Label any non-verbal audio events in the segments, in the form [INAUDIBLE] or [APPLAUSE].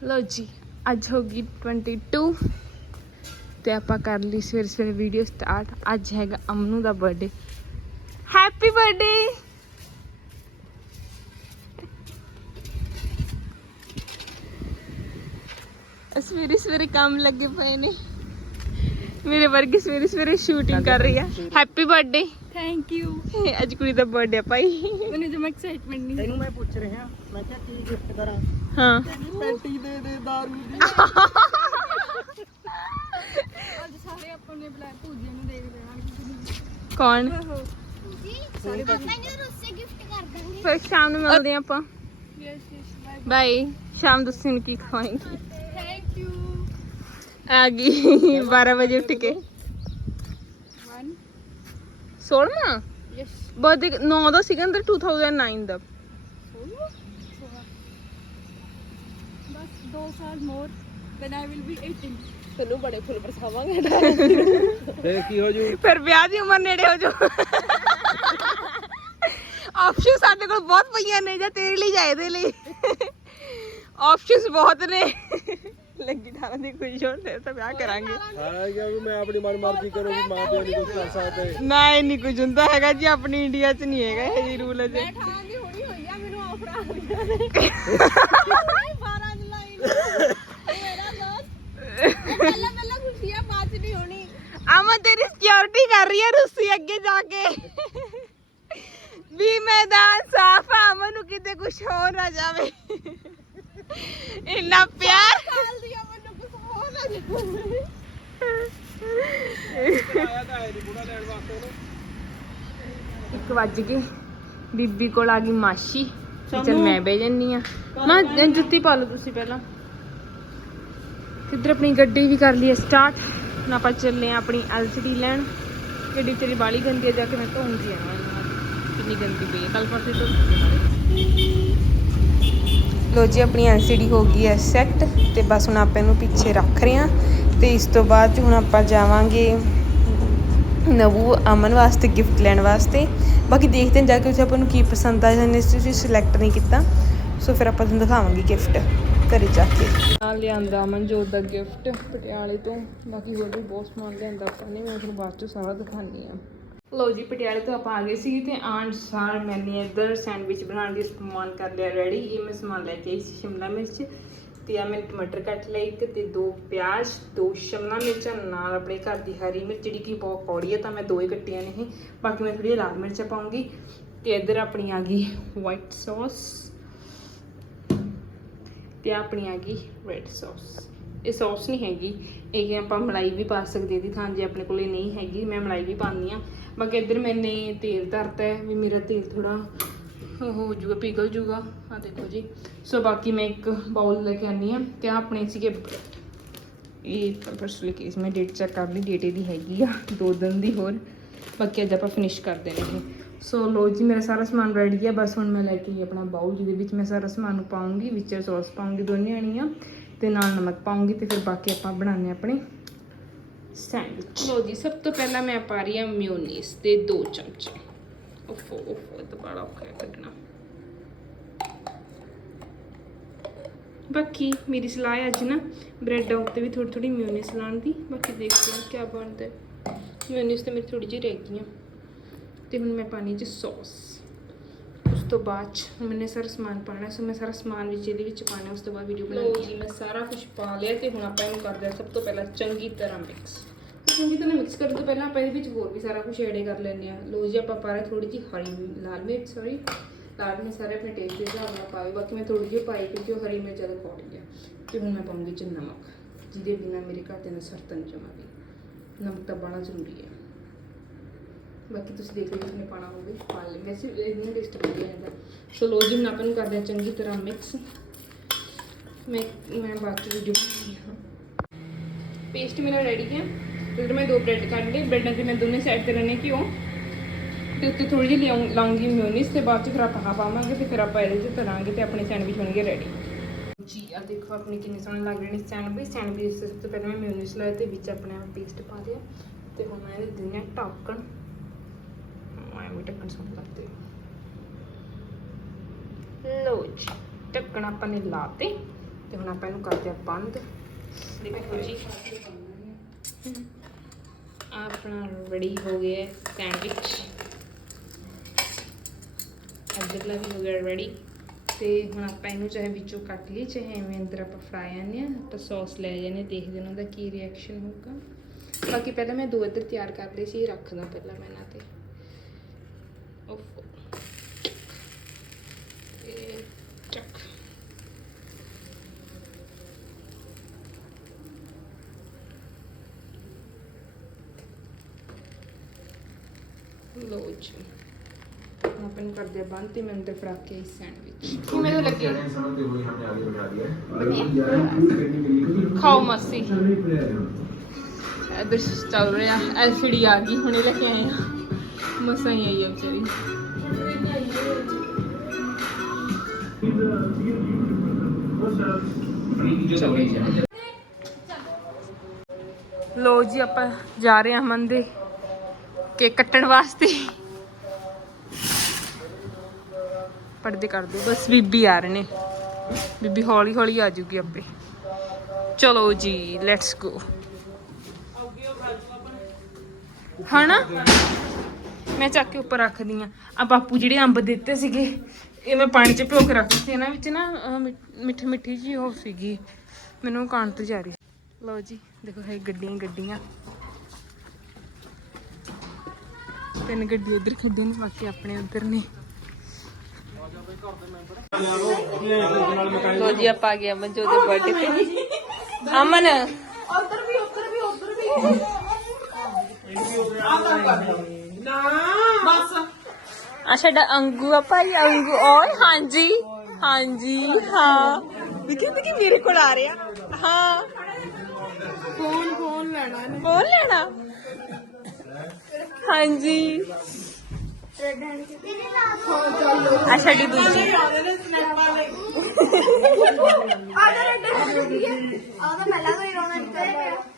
ਲੋ ਜੀ, ਅੱਜ ਹੋ ਗਈ 22 ਤੇ ਆਪਾਂ ਕਰ ਲਈ ਸਵੇਰੇ ਸਵੇਰੇ ਵੀਡੀਓ ਸਟਾਰਟ ਅੱਜ ਹੈਗਾ ਅਮਨੂ ਦਾ ਬਰਥਡੇ ਹੈਪੀ ਬਰਥਡੇ ਸਵੇਰੇ ਸਵੇਰੇ ਕੰਮ ਲੱਗੇ ਪਏ ਨੇ। ਮੇਰੇ ਵਰਗੀ ਸਵੇਰੇ ਸਵੇਰੇ ਸ਼ੂਟਿੰਗ ਕਰ ਰਹੀ ਆ। ਹੈਪੀ ਬਰਥਡੇ ਥੈਂਕ ਯੂ ਅੱਜ ਕੁੜੀ ਦਾ ਬਰਥਡੇ ਆ ਭਾਈ। ਮੈਨੂੰ ਜਮਾ ਐਕਸਾਈਟਮੈਂਟ ਨਹੀਂ ਤੈਨੂੰ ਮੈਂ ਪੁੱਛ ਰਿਹਾ ਮੈਂ ਕਿਹਾ ਕੀ ਗਿਫਟ ਕਰਾਂ? ਹਾਂ। ਪੈਂਟੀ ਦੇ ਦੇ ਦਾਰੂ ਦੀ। ਅੱਜ ਸਾਰੇ ਆਪਾਂ ਨੇ ਬੁਲਾਇਆ ਪੂਜੇ ਨੂੰ ਦੇਖਦੇ ਹਾਂ ਕੌਣ? ਸਾਰੇ ਫਿਰ ਸ਼ਾਮ ਨੂੰ ਮਿਲਦੇ ਆਪਾਂ। ਯੈਸ ਯੈਸ ਬਾਏ ਬਾਈ ਸ਼ਾਮ ਦੱਸੀ ਨੂੰ ਕੀ ਖਵਾਏਂਗੇ? ਆ ਗਈ 12 ਵਜੇ ਉੱਠ ਕੇ। 1 16ਵਾਂ ਯੈਸ ਬਹੁਤ 9 ਦਾ ਸੀਗਾ ਅੰਦਰ 2009 ਦਾ। ਬਸ 2 ਸਾਲ more then I will be 18 ਤੈਨੂੰ ਬੜੇ ਫੁੱਲ ਬਰਸਾਵਾਂਗੇ ਫੇਰ ਕੀ ਹੋ ਜੂ? ਫਿਰ ਵਿਆਹ ਦੀ ਉਮਰ ਨੇੜੇ ਹੋ ਜਾਓ ਆਪਸ਼ਨ ਸਾਡੇ ਕੋਲ ਬਹੁਤ ਪਈਆਂ ਨੇ ਜਾਂ ਤੇਰੇ ਲਈ ਜਾਂ ਇਹਦੇ ਲਈ। ਆਪਸ਼ਨਸ ਬਹੁਤ ਨੇ। ਲੱਗੀ ਠਾਣਾ ਦੀ ਖੁਸ਼ੀ ਹੋਣ ਫਿਰ ਤਾਂ ਵਿਆਹ ਕਰਾਂਗੇ। ਹਾਂ ਕਿ ਮੈਂ ਆਪਣੀ ਮਨ ਮਰਜ਼ੀ ਕਰੂੰਗੀ ਮਾਂ ਪਿਓ ਨਹੀਂ ਕੁਝ ਕਰ ਸਕਦੇ। ਨਾ ਇਹ ਨਹੀਂ ਕੁਝ ਹੁੰਦਾ ਹੈਗਾ ਜੀ ਆਪਣੀ ਇੰਡੀਆ 'ਚ ਨਹੀਂ ਹੈਗਾ ਇਹ ਜੀ ਰੂਲ ਅਜੇ। ਠਾਂ ਦੀ ਹੋਣੀ ਹੋਈ ਆ ਮੈਨੂੰ ਆਫਰ ਆ ਨੇ। [LAUGHS] 12 ਜੁਲਾਈ ਨੂੰ। ਮੇਰਾ ਦੋਸਤ। ਪਹਿਲਾਂ ਪਹਿਲਾਂ ਖੁਸ਼ੀ ਆ ਬਾਅਦ ਚ ਨਹੀਂ ਹੋਣੀ। ਅਮਨ ਤੇਰੀ ਸਿਕਿਉਰਿਟੀ ਕਰ ਰਹੀ ਹੈ ਰੁੱਸੀ ਅੱਗੇ ਜਾ ਕੇ। ਵੀ ਮੈਦਾਨ ਸਾਫ਼ ਆ ਅਮਨ ਨੂੰ ਕਿਤੇ ਕੁਝ ਹੋ ਨਾ ਜਾਵੇ। ਇੰਨਾ ਪਿਆਰ। ਇੱਕ ਵੱਜ ਗਏ। ਬੀਬੀ ਕੋਲ ਆ ਗਈ ਮਾਸੀ। ਚੱਲ ਮੈਂ ਬਹਿ ਜੰਨੀ ਆ ਮਾਂ ਜੁੱਤੀ ਪਾ ਲਓ ਤੁਸੀਂ ਪਹਿਲਾਂ। ਕਿੱਧਰ ਆਪਣੀ ਗੱਡੀ ਵੀ ਕਰ ਲਈ ਸਟਾਰਟ ਹੁਣ ਆਪਾਂ ਚੱਲੇ ਆ ਆਪਣੀ ਐਲਸੀਡੀ ਲੈਣ। ਗੱਡੀ ਤੇਰੀ ਬਾਲੀ ਗੰਦੀ ਆ ਜਾ ਕੇ ਮੈਂ ਧੋਉਂਦੀ ਆ। ਕਿੰਨੀ ਗੰਦੀ ਪਈ ਹੈ ਕੱਲ ਪਰਸੇ ਤੋਂ ਲੋ ਜੀ, ਆਪਣੀ ਐਲਸੀਡੀ ਹੋ ਗਈ ਹੈ ਸੈੱਟ ਤੇ ਬਸ ਹੁਣ ਆਪਾਂ ਇਹਨੂੰ ਪਿੱਛੇ ਰੱਖ ਰਹੇ ਹਾਂ ਤੇ ਇਸ ਤੋਂ ਬਾਅਦ 'ਚ ਹੁਣ ਆਪਾਂ ਜਾਵਾਂਗੇ ਨਵੂ ਅਮਨ ਵਾਸਤੇ ਗਿਫਟ ਲੈਣ ਵਾਸਤੇ। ਬਾਕੀ ਦੇਖਦੇ ਹਾਂ ਜਾ ਕੇ ਉੱਥੇ ਆਪਾਂ ਨੂੰ ਕੀ ਪਸੰਦ ਆ ਜਾਂਦੇ, ਇਸ ਤੁਸੀਂ ਸਿਲੈਕਟ ਨਹੀਂ ਕੀਤਾ। ਸੋ ਫਿਰ ਆਪਾਂ ਤੁਹਾਨੂੰ ਦਿਖਾਵਾਂਗੇ ਗਿਫਟ ਘਰੇ ਜਾ ਕੇ। ਨਾਲ ਲਿਆਂਦਾ ਅਮਨਜੋਤ ਦਾ ਗਿਫਟ ਪਟਿਆਲੇ ਤੋਂ। ਬਾਕੀ ਹੋਰ ਵੀ ਬਹੁਤ ਸਮਾਨ ਲਿਆਂਦਾ ਆਪਾਂ ਨੇ, ਮੈਂ ਤੁਹਾਨੂੰ ਬਾਅਦ ਚ ਸਾਰਾ ਦਿਖਾਣੀ ਆ ਲੋ ਜੀ, ਪਟਿਆਲੇ ਤੋਂ ਆਪਾਂ ਆ ਗਏ ਸੀ ਤੇ ਆਂਡ ਸਾਰ ਮੈਨੇ ਇੱਧਰ ਸੈਂਡਵਿਚ ਬਣਾਉਣ ਦੀ ਸਮਾਨ ਕਰ ਲਿਆ ਰੈਡੀ ਇਹ ਮੈਂ ਸਮਾਨ ਲੈ ਕੇ ਆਈ ਸੀ ਸ਼ਿਮਲਾ ਮਿਰਚ। ਤੇ ਆ ਮੈਂ ਟਮਾਟਰ ਕੱਟ ਲਏ ਇੱਕ ਤੇ ਦੋ ਪਿਆਜ਼, ਦੋ ਸ਼ਿਮਲਾ ਮਿਰਚਾਂ, ਨਾਲ ਆਪਣੇ ਘਰ ਦੀ ਹਰੀ ਮਿਰਚ, ਜਿਹੜੀ ਕਿ ਬਹੁਤ ਕੌੜੀ ਹੈ ਤਾਂ ਮੈਂ ਦੋ ਹੀ ਕੱਟੀਆਂ ਨੇ ਇਹ। ਬਾਕੀ ਮੈਂ ਥੋੜੀ ਲਾਲ ਮਿਰਚਾਂ ਪਾਉਂਗੀ। ਤੇ ਇੱਧਰ ਆਪਣੀ ਆ ਗਈ ਵਾਈਟ ਸੌਸ ਤੇ ਆਪਣੀ ਆ ਗਈ ਰੈਡ ਸੌਸ ਇਹ ਸੌਸ ਨਹੀਂ ਹੈਗੀ, ਇਹ ਆਪਾਂ ਮਲਾਈ ਵੀ ਪਾ ਸਕਦੇ ਦੀ ਥਾਂ, ਜੇ ਆਪਣੇ ਕੋਲੇ ਨਹੀਂ ਹੈਗੀ, ਮੈਂ ਮਲਾਈ ਵੀ ਪਾਉਂਦੀ ਆ ਬਾਕੀ ਇੱਧਰ ਮੈਨੇ ਤੇਲ ਧਰਤਾ ਹੈ, ਵੀ ਮੇਰਾ ਤੇਲ ਥੋੜਾ ਹੋ ਜੂਗਾ ਪਿਘਲ ਜੂਗਾ ਆ ਦੇਖੋ ਜੀ। ਸੋ ਬਾਕੀ ਮੈਂ ਇੱਕ ਬਾਉਲ ਲੈ ਕੇ ਆਨੀ ਆ ਤੇ ਆਹ ਆਪਣੇ ਸੀਗੇ, ਇਹ ਪਰਸਨਲੀ ਕੇਸ ਮੈਂ ਡੇਟ ਚੈੱਕ ਕਰ ਲਈ ਡੇਟ ਇਹਦੀ ਹੈਗੀ ਆ, ਦੋ ਦਿਨ ਦੀ ਹੋਰ। ਬਾਕੀ ਅੱਜ ਆਪਾਂ ਫਿਨਿਸ਼ ਕਰ ਦੇਣੇ ਇਹ ਸੋ ਲੋ ਜੀ, ਮੇਰਾ ਸਾਰਾ ਸਮਾਨ ਰੈਡੀ ਹੈ ਬਸ ਹੁਣ ਮੈਂ ਲੈ ਕੇ ਆਈ ਆਪਣਾ ਬਾਉਲ ਜਿਹਦੇ ਵਿੱਚ ਮੈਂ ਸਾਰਾ ਸਮਾਨ ਨੂੰ ਪਾਉਂਗੀ, ਵਿੱਚ ਸੌਸ ਪਾਉਂਗੀ, ਦੋਨੇ ਆਣੀਆਂ। ਤੇ ਨਾਲ ਨਮਕ ਪਾਉਂਗੀ ਤੇ ਫਿਰ ਬਾਕੀ ਆਪਾਂ ਬਣਾਉਣੇ ਆਪਣੇ ਸੈਂਡਵਿਚ। ਲੋ ਜੀ, ਸਭ ਤੋਂ ਪਹਿਲਾਂ ਮੈਂ ਪਾ ਰਹੀ ਹਾਂ ਮਿਊਨੀਸ ਦੇ 2 ਚਮਚੇ। ਓਫੋ ਓਫੋ ਇਹ ਤਾਂ ਬੜਾ ਔਖਾ ਕੱਢਣਾ। ਬਾਕੀ ਮੇਰੀ ਸਲਾਹ ਹੈ ਅੱਜ ਨਾ, ਬ੍ਰੈਡਾਂ ਉੱਤੇ ਵੀ ਥੋੜੀ ਥੋੜੀ ਮਿਊਨੀਸ ਲਾਉਣ ਦੀ। ਬਾਕੀ ਦੇਖਦੇ ਹਾਂ ਕੀ ਬਣਦਾ ਹੈ। ਮਿਓਨੀਸ ਤੇ ਮੇਰੀ ਥੋੜੀ ਜਿਹੀ ਰਹਿ ਗਈਆਂ। ਤੇ ਹੁਣ ਮੈਂ ਪਾਣੀ ਚ ਸੌਸ। ਤੋਂ ਬਾਅਦ 'ਚ ਮੈਨੇ ਸਾਰਾ ਸਮਾਨ ਪਾਣਾ ਸੋ ਮੈਂ ਸਾਰਾ ਸਮਾਨ ਵਿੱਚ ਇਹਦੇ ਵਿੱਚ ਪਾਣਾ ਉਸ ਤੋਂ ਬਾਅਦ ਵੀਡੀਓ ਬਣਾਉਣੀ ਹੈ ਜੀ ਮੈਂ ਸਾਰਾ ਕੁਝ ਪਾ ਲਿਆ ਤੇ ਹੁਣ ਆਪਾਂ ਇਹਨੂੰ ਕਰਦੇ ਸਭ ਤੋਂ ਪਹਿਲਾਂ ਚੰਗੀ ਤਰ੍ਹਾਂ ਮਿਕਸ ਚੰਗੀ ਤਰ੍ਹਾਂ ਮਿਕਸ ਕਰਨ ਤੋਂ ਪਹਿਲਾਂ ਆਪਾਂ ਇਹਦੇ ਵਿੱਚ ਹੋਰ ਵੀ ਸਾਰਾ ਕੁਝ ਐਡ ਕਰ ਲੈਂਦੇ ਆ ਲੋ ਜੀ ਆਪਾਂ ਪਾ ਰਹੇ ਥੋੜੀ ਜਿਹੀ ਹਰੀ ਲਾਲ ਮਿਰਚ ਸੌਰੀ ਲਾਲ ਮਿਰਚ ਸਾਰੇ ਆਪਣੇ ਟੇਸਟ ਦੇ ਹਿਸਾਬ ਨਾਲ ਪਾਏ ਬਾਕੀ ਮੈਂ ਥੋੜੀ ਜਿਹੀ ਪਾਈ ਕਿਉਂਕਿ ਉਹ ਹਰੀ ਮਿਰਚ ਜ਼ਿਆਦਾ ਕੌੜੀ ਆ। ਤੇ ਹੁਣ ਮੈਂ ਪਾਉਂਗੀ ਚ ਨਮਕ ਜਿਹਦੇ ਬਿਨਾ ਮੇਰੇ ਘਰ ਦੇ ਨੂੰ ਸਰਤਨ ਜਮਾਂਗੇ ਨਮਕ ਤਾਂ ਬੜਾ ਜ਼ਰੂਰੀ ਹੈ ਬਾਕੀ ਤੁਸੀਂ ਦੇਖ ਲਓ ਜਿਸਨੇ ਪਾਣਾ ਹੋਵੇ, ਪਾ ਲੈ ਵੈਸੇ ਇਹਨੂੰ ਟੇਸਟ ਵਧੀਆ ਜਾਂਦਾ ਸੋ ਲੋ ਜੀ, ਹੁਣ ਆਪਾਂ ਨੂੰ ਕਰਦੇ ਹਾਂ ਚੰਗੀ ਤਰ੍ਹਾਂ ਮਿਕਸ ਮੈਂ ਮੈਂ ਬਾਕੀ ਵੀਡੀਓ ਪੇਸਟ ਮੇਰਾ ਰੈਡੀ ਹੈ। ਫਿਰ ਮੈਂ ਦੋ ਬ੍ਰੈਡ ਕੱਢ ਲਏ ਬ੍ਰੈਡਾਂ ਤੇ ਮੈਂ ਦੋਨੇ ਸਾਈਡ ਤੇ ਰਹਿਣੇ ਘਿਓ। ਤੇ ਉੱਤੇ ਥੋੜੀ ਜਿਹੀ ਲਾਉਂਗੀ ਮਿਊਨੀਸ ਤੇ ਬਾਅਦ ਚ ਫਿਰ ਆਪਾਂ ਆਹ ਪਾਵਾਂਗੇ ਤੇ ਫਿਰ ਆਪਾਂ ਇਹਦੇ 'ਚ ਤਰਾਂਗੇ ਤੇ ਆਪਣੇ ਸੈਂਡਵਿਚ ਹੋਣਗੇ ਰੈਡੀ ਜੀ ਆ ਦੇਖੋ ਆਪਣੇ ਕਿੰਨੇ ਸੋਹਣੇ ਲੱਗ ਰਹੇ ਨੇ ਸੈਂਡਵਿਚ ਸੈਂਡਵਿਚ ਸਭ ਤੋਂ ਪਹਿਲਾਂ ਮੈਂ ਮਿਊਨੀਸ ਲਾਇਆ ਤੇ ਵਿੱਚ ਆਪਣੇ ਪੇਸਟ ਪਾ ਦਿਆ ਤੇ ਹੁਣ ਮੈਂ ਇਹਦੇ ਦਿੰਨੇ ਟਾਕਣ ਮੈਂ ਵੀ ਟੱਕਣ ਸੁਣ ਲੱਗਦੇ ਲੋ ਜੀ ਢੱਕਣ ਆਪਾਂ ਨੇ ਲਾਤੇ ਤੇ ਹੁਣ ਆਪਾਂ ਇਹਨੂੰ ਕਰਦੇ ਆ ਬੰਦ। ਦੇਖੋ ਜੀ ਆਹ ਆਪਣਾ ਰੈਡੀ ਹੋ ਗਿਆ ਸੈਂਡਵਿਚ। ਅਦਰਲਾ ਵੀ ਹੋ ਗਿਆ ਰੈਡੀ ਤੇ ਹੁਣ ਆਪਾਂ ਇਹਨੂੰ ਚਾਹੇ ਵਿੱਚੋਂ ਕੱਟ ਲਈ ਚਾਹੇ ਐਵੇਂ ਅੰਦਰ ਆਪਾਂ ਫਰਾਈ ਆਨੇ ਆ ਤਾਂ ਸੌਸ ਲੈ ਜਾਨੇ ਦੇਖਦੇ ਹਾਂ ਉਹਦਾ ਕੀ ਰਿਐਕਸ਼ਨ ਹੋਊਗਾ। ਬਾਕੀ ਪਹਿਲਾਂ ਮੈਂ ਦੋ ਇੱਧਰ ਤਿਆਰ ਕਰ ਲਈ ਸੀ ਰੱਖਦਾ ਪਹਿਲਾਂ ਮੈਂ ਇਹਨਾਂ ਤੇ। ਓਫ ਇਹ ਚੱਕ ਲੋ ਜੀ। ਹੁਣ ਆਪਾਂ ਨੂੰ ਕਰਦੇ ਬੰਦ ਤੇ ਮੈਂ ਅੰਦਰ ਫੜਾ ਕੇ ਆਈ ਸੈਂਡਵਿਚ। ਕਿਵੇਂ ਦਾ ਲੱਗਿਆ? ਖਾਓ ਮਸੀ। ਇਧਰ ਚੱਲ ਰਿਹਾ ਐਲਸੀਡੀ ਆ ਗਈ ਹੁਣੇ ਲੈ ਕੇ ਆਏ ਆ। ਮਸਾਂ ਹੀ ਆਈ ਆ ਵਿਚਾਰੀ ਲੋ ਜੀ, ਆਪਾਂ ਜਾ ਰਹੇ ਹਾਂ ਅਮਨ ਦੇ ਕੇਕ ਕੱਟਣ ਵਾਸਤੇ। ਪਰਦੇ ਕਰ ਦਿਓ, ਬਸ ਬੀਬੀ ਆ ਰਹੇ ਨੇ। ਬੀਬੀ ਹੌਲੀ ਹੌਲੀ ਆ ਜੂਗੀ ਆਪੇ। ਚਲੋ ਜੀ ਲੈਟਸ ਗੋ ਹਨਾ? ਮੈਂ ਚੱਕ ਕੇ ਉੱਪਰ ਰੱਖਦੀ ਆ। ਆ ਬਾਪੂ ਜਿਹੜੇ ਅੰਬ ਦਿੱਤੇ ਸੀਗੇ, ਇਹ ਮੈਂ ਪਾਣੀ 'ਚ ਭਿਓ ਕੇ ਰੱਖੇ ਸੀ ਇਹਨਾਂ ਵਿੱਚ ਨਾ ਮਿੱਠੀ ਮਿੱਠੀ ਜੀ ਉਹ ਸੀਗੀ। ਮੈਨੂੰ ਕਾਣ ਤੇ ਜਾ ਰਹੀ। ਲਓ ਜੀ, ਦੇਖੋ ਹੈ ਗੱਡੀਆਂ ਗੱਡੀਆਂ। ਤਿੰਨ ਗੱਡੀ ਉਧਰ ਖੜੀਆਂ ਨੇ, ਬਾਕੀ ਆਪਣੇ ਉਧਰ ਨੇ। ਲੋ ਜੀ, ਆਪਾਂ ਆ ਗਏ ਅਮਨ ਜੋ ਦੇ ਬਰਥਡੇ ਤੇ। ਅਮਨ! ਉਧਰ ਵੀ ਉਧਰ ਵੀ ਉਧਰ ਵੀ। ਨਾ ਬਸ। ਆ ਸਾਡਾ ਅੰਗੂ ਆ ਭਾਈ ਅੰਗੂ ਓਏ ਹਾਂਜੀ। ਹਾਂਜੀ ਹਾਂ। ਵਿਕੀ ਵਿਕੀ ਮੇਰੇ ਕੋਲ ਆ ਰਿਹਾ। ਹਾਂ। ਫੋਨ ਫੋਨ ਲੈਣਾ ਇਹਨੇ। ਬੋਲ ਲੈਣਾ? ਹਾਂਜੀ। ਆ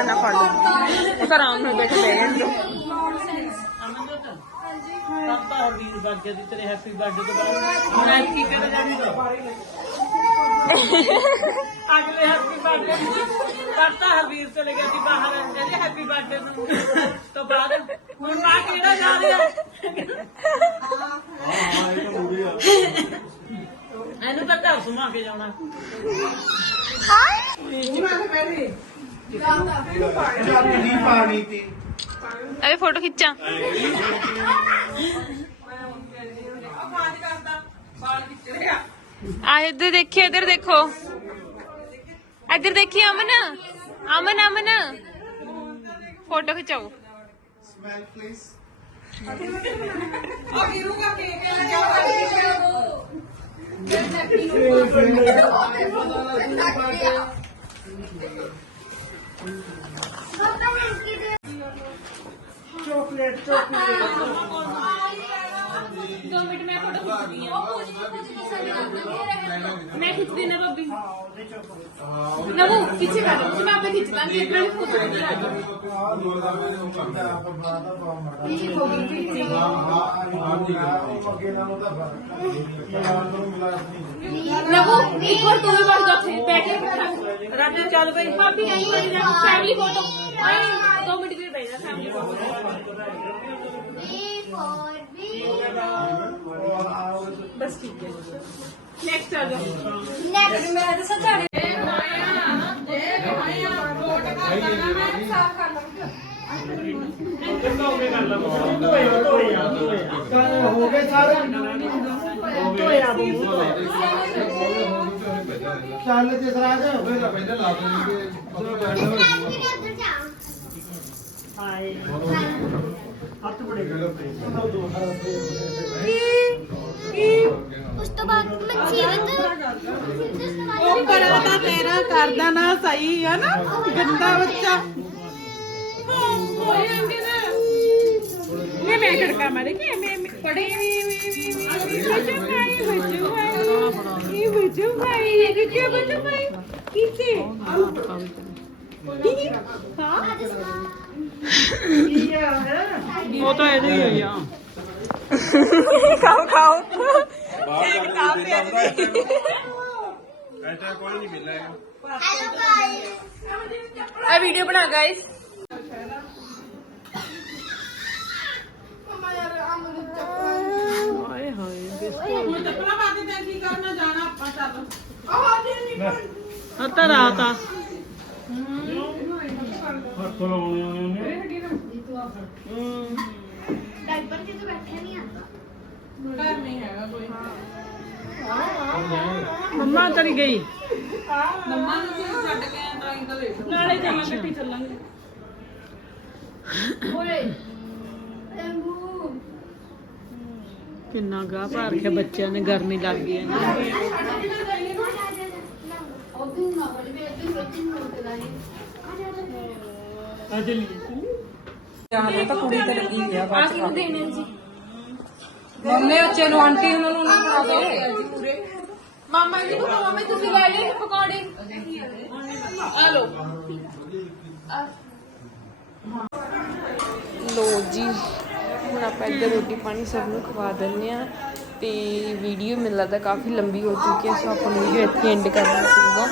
ਫੜਨਾ ਫੜ ਲਓ ਉਹ ਆਰਾਮ ਨਾਲ ਬੈਠ ਬਹਿ ਜਾਣ ਦਿਓ ਕਰਤਾ ਵੀਰ ਦੀ ਤੇਰੇ ਹੈਪੀ ਬਰਥਡੇ ਤੋਂ ਬਾਅਦ ਮੈਂ ਕੀ ਕਰ ਜਾਣੀ ਅਗਲੇ ਹੈਪੀ ਬਰਥਡੇ ਕਰਤਾ ਹਰਵੀਰ ਚਲੇ ਗਿਆ ਸੀ ਬਾਹਰ ਕਹਿੰਦੇ ਹੈਪੀ ਬਰਥਡੇ ਨੂੰ ਤੋਂ ਬਾਅਦ ਹੁਣ ਨਾ ਕਿਹੜਾ ਜਾ ਰਿਹਾ ਇਹਨੂੰ ਤਾਂ ਘਰ ਸੁਮਾ ਕੇ ਜਾਣਾ ਅਰੇ ਫੋਟੋ ਖਿੱਚਾਂ। ਆ ਇੱਧਰ ਦੇਖਿਓ ਇੱਧਰ ਦੇਖੋ। ਇੱਧਰ ਦੇਖੀ ਅਮਨ। ਅਮਨ ਅਮਨ। ਫੋਟੋ ਖਿਚਾਓ। ਚੋਕਲੇਟ ਚੋਕਲੇਟ ਦੋ ਮਿੰਟ ਮੈਂ ਫੋਟੋ ਖਿੱਚਦੀ ਆ ਮੈਂ ਖਿੱਚਦੀ ਨਾ ਬੱਬੀ ਨਾ ਉਹ ਖਿੱਚੇ ਕਰ ਤੁਸੀਂ ਮੈਂ ਆਪੇ ਖਿੱਚ ਦਾਂਗੀ ਮੈਂ ਖੁਦ ਨਾ ਉਹ ਇੱਕ ਵਾਰ ਤੂੰ ਵੀ ਵਗ ਜਾ ਉੱਥੇ ਬੈਠ ਕੇ ਰਾਜਾ ਚੱਲ ਬਈ ਭਾਬੀ ਆਈ ਵਾਲੀ ਨਾ ਫੈਮਿਲੀ ਫੋਟੋ ਆਈ ਦੋ ਮਿੰਟ ਵੀ ਬੈਠਾ ਫੈਮਿਲੀ ਫੋਟੋ ਬਸ ਠੀਕ ਹੈ ਨੈਕਸਟ ਆ ਜਾਓ ਨੈਕਸਟ ਮੈਂ ਤਾਂ ਸੱਚਾਣੇ ਹੋ ਗਏ ਸਾਰੇ ਚੱਲ ਜਿਸ ਰਾਜ ਫਿਰ ਪਹਿਲਾਂ ਲਾ ਦੇਣਗੇ ਉਸ ਤੋਂ ਬਾਅਦ ਮਨਸੀਬਤ ਉਹ ਕਰਾ ਤਾਂ ਤੇਰਾ ਕਰਦਾ ਨਾ ਸਹੀ ਆ ਨਾ ਗੰਦਾ ਬੱਚਾ ਮੈਂ ਮੈਂ ਖੜਕਾ ਮਾਰੇ ਕਿ ਮੈਂ ਪੜੀ ਵੀ ਵੀ ਵੀ ਬੱਚਾ ਭਾਈ ਬੱਚੂ ਭਾਈ ਇਹ ਬੱਚੂ ਭਾਈ ਇਹ ਕਿੱਥੇ ਬੱਚੂ ਭਾਈ ਕਿੱਥੇ ਹਾਂ ਉਹ ਤਾਂ ਇਹਦੇ ਹੀ ਆ ਖਾਓ ਖਾਓ। ਐਸਾ ਕੋਈ ਨਹੀਂ ਮਿਲਣਾ ਹੈਲੋ ਗਾਇਸ ਆ ਵੀਡੀਓ ਬਣਾ ਗਾਇਸ ਹਾਏ ਹਾਏ ਹੁਣ ਚੱਪਲਾਂ ਪਾ ਕੇ ਤੈਂ ਕੀ ਕਰਨਾ ਜਾਣਾ ਆਪਾਂ ਚੱਲ। ਆ ਤਾਂ ਰਾਤ ਆ। ਹੱਥ ਲਾਉਣੇ ਉਹਨੇ ਡਾਈਪਰ ਤੇ ਤਾਂ ਬੈਠਿਆ ਨਹੀਂ ਆਂਦਾ ਘਰ ਨਹੀਂ ਹੈਗਾ ਕੋਈ। ਮੰਮਾ ਤੇਰੀ ਗਈ। ਮੰਮਾ ਨੂੰ ਵੀ ਛੱਡ ਕੇ ਆਇਆ ਤਾਂ ਹੀ ਤਾਂ ਦੇਖ ਨਾਲੇ ਜਾਵਾਂ ਗੱਡੀ ਚੱਲਾਂਗੇ। ਕਿੰਨਾ ਗਾਹ ਭਰ ਕੇ ਬੱਚਿਆਂ ਨੇ ਗਰਮੀ ਲੱਗ ਗਈ ਹੈ। ਨਾ ਮੰਮੇ ਬੱਚੇ ਨੂੰ ਆਂਟੀ ਉਹਨਾਂ ਨੂੰ ਨਾ ਬਣਾ ਦੇ। ਮਾਮਾ ਜੀ ਨੂੰ ਮਾਮਾ ਤੁਸੀਂ ਲੈ ਲੈ ਪਕੌੜੇ। ਆ ਲੋ ਲੋ ਜੀ ਹੁਣ ਆਪਾਂ ਇੱਧਰ ਰੋਟੀ ਪਾਣੀ ਸਭ ਨੂੰ ਖਵਾ ਦਿੰਦੇ ਆ ਤੇ ਵੀਡੀਓ ਮੈਨੂੰ ਲੱਗਦਾ ਕਾਫੀ ਲੰਬੀ ਹੋ ਚੁੱਕੀ ਹੈ ਸੋ ਆਪਾਂ ਨੂੰ ਵੀਡੀਓ ਇੱਥੇ ਐਂਡ ਕਰਨਾ ਪਊਗਾ।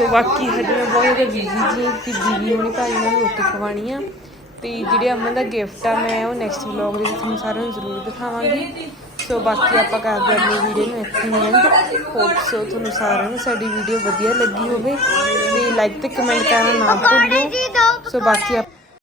ਸੋ ਬਾਕੀ ਹਜੇ ਮੈਂ ਬਹੁਤ ਜ਼ਿਆਦਾ ਬਿਜ਼ੀ ਜੀ, ਕਿ ਦੀਦੀ ਹੁਣੀ ਭਾਈ ਨਾਲ ਰੋਟੀ ਖਵਾਣੀ ਆ। ਤੇ ਜਿਹੜੇ ਅਮਨ ਦਾ ਗਿਫਟ ਆ, ਮੈਂ ਉਹ ਨੈਕਸਟ ਵਲੌਗ ਦੇ ਵਿੱਚ ਤੁਹਾਨੂੰ ਸਾਰਿਆਂ ਨੂੰ ਜ਼ਰੂਰ ਦਿਖਾਵਾਂਗੀ। ਸੋ ਬਾਕੀ ਆਪਾਂ ਕਰਦੇ ਹਾਂ ਆਪਣੀ ਵੀਡੀਓ ਨੂੰ ਇੱਥੇ ਐਂਡ ਹੋਪ ਸੋ ਤੁਹਾਨੂੰ ਸਾਰਿਆਂ ਨੂੰ ਸਾਡੀ ਵੀਡੀਓ ਵਧੀਆ ਲੱਗੀ ਹੋਵੇ। ਤੇ ਲਾਈਕ ਤੇ ਕਮੈਂਟ ਕਰਨਾ ਨਾ ਭੁੱਲਿਓ। ਸੋ ਬਾਕੀ ਆਪਾਂ